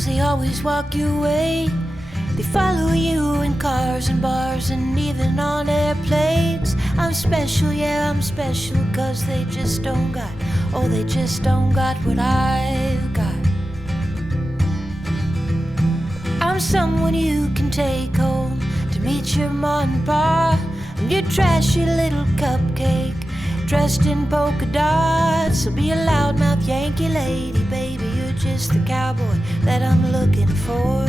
girls, they always walk your way. They follow you in cars and bars and even on airplanes. I'm special, yeah, I'm special, 'cause they just don't got, oh, they just don't got what I've got. I'm someone you can take home to meet your mom and pa. I'm your trashy little cupcake dressed in polka dots. So be a loudmouth Yankee lady, baby, you're just the cowboy that I'm looking for.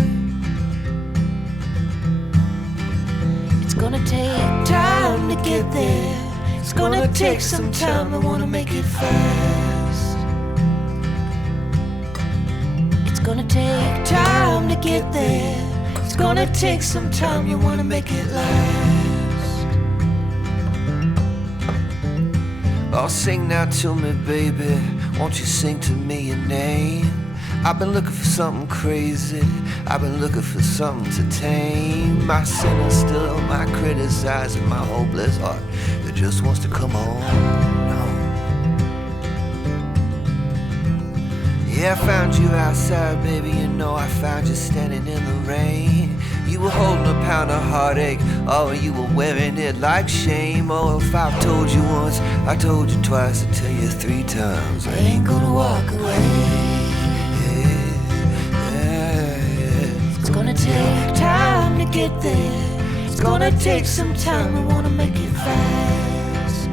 It's gonna take time to get there. It's gonna take some time, I wanna make it fast. It's gonna take time to get there. It's gonna take some time, you wanna make it last. Oh, sing now to me, baby. Won't you sing to me your name? I've been looking for something crazy. I've been looking for something to tame my sinner still, my criticizing, my hopeless heart that just wants to come on. Yeah, I found you outside, baby, you know I found you standing in the rain. You were holding a pound of heartache, oh, you were wearing it like shame. Oh, if I've told you once, I told you twice, I tell you 3 times, I ain't gonna walk away. It's gonna take time to get there. It's gonna take some time, I wanna make it fast.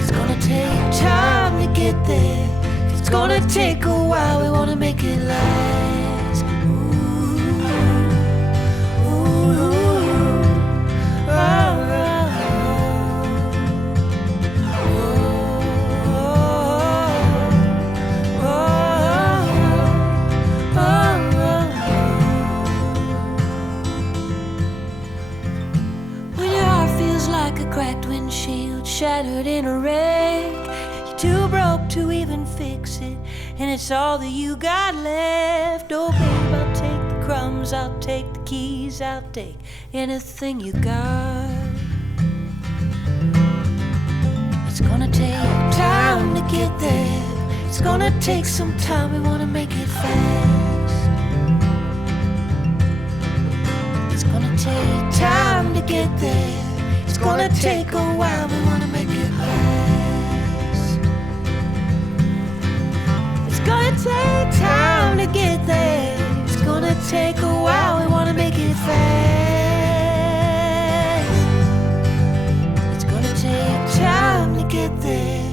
It's gonna take time to get there. It's gonna take a while, we wanna make it last. Ooh, ooh, oh. Cracked windshield, shattered in a wreck. You're too broke to even fix it, and it's all that you got left. Oh babe, I'll take the crumbs, I'll take the keys, I'll take anything you got. It's gonna take time to get there. It's gonna take some time, we wanna make it fast. It's gonna take time to get there. It's gonna take a while, we wanna make it last. It's gonna take time to get there. It's gonna take a while, we wanna make it fast. It's gonna take time to get there.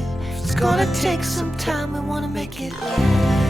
It's gonna take some time, we wanna make it last.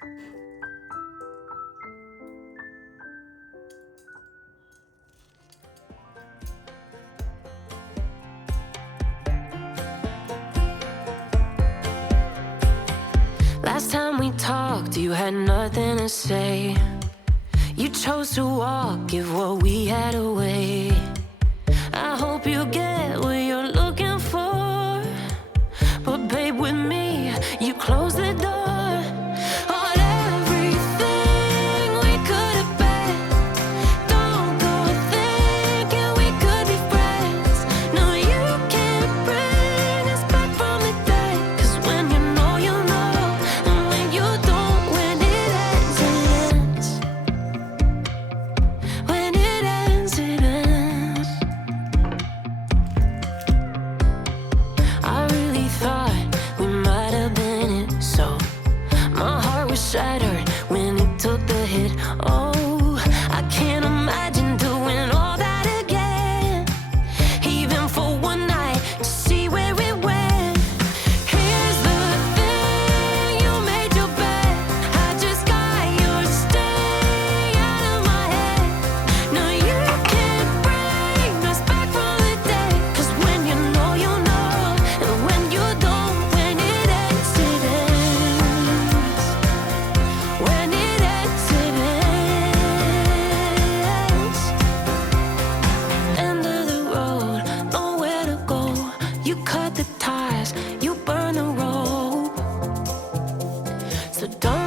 Last time we talked, you had nothing to say. You chose to walk, give what we had away. I hope you get what you're looking for, but babe, with me, you close the door on everything we could have been. Don't go thinking we could be friends. No, you can't bring us back from the dead. 'Cause when you know, you know, and when you don't, when it ends, it ends. When it ends, it ends. I really thought we might have been it, so my heart was shattered when it took the hit. Oh, I can't imagine doing all that again, even for one night to see where it went. Here's the thing, you made your bed, I just got your stay out of my head. No, you can't bring us back from the dead. 'Cause when you know, you know, and when you don't, when it ends, it ends. When it ends, it ends. End of the road, nowhere to go. You cut the ties, you burn the rope. So don't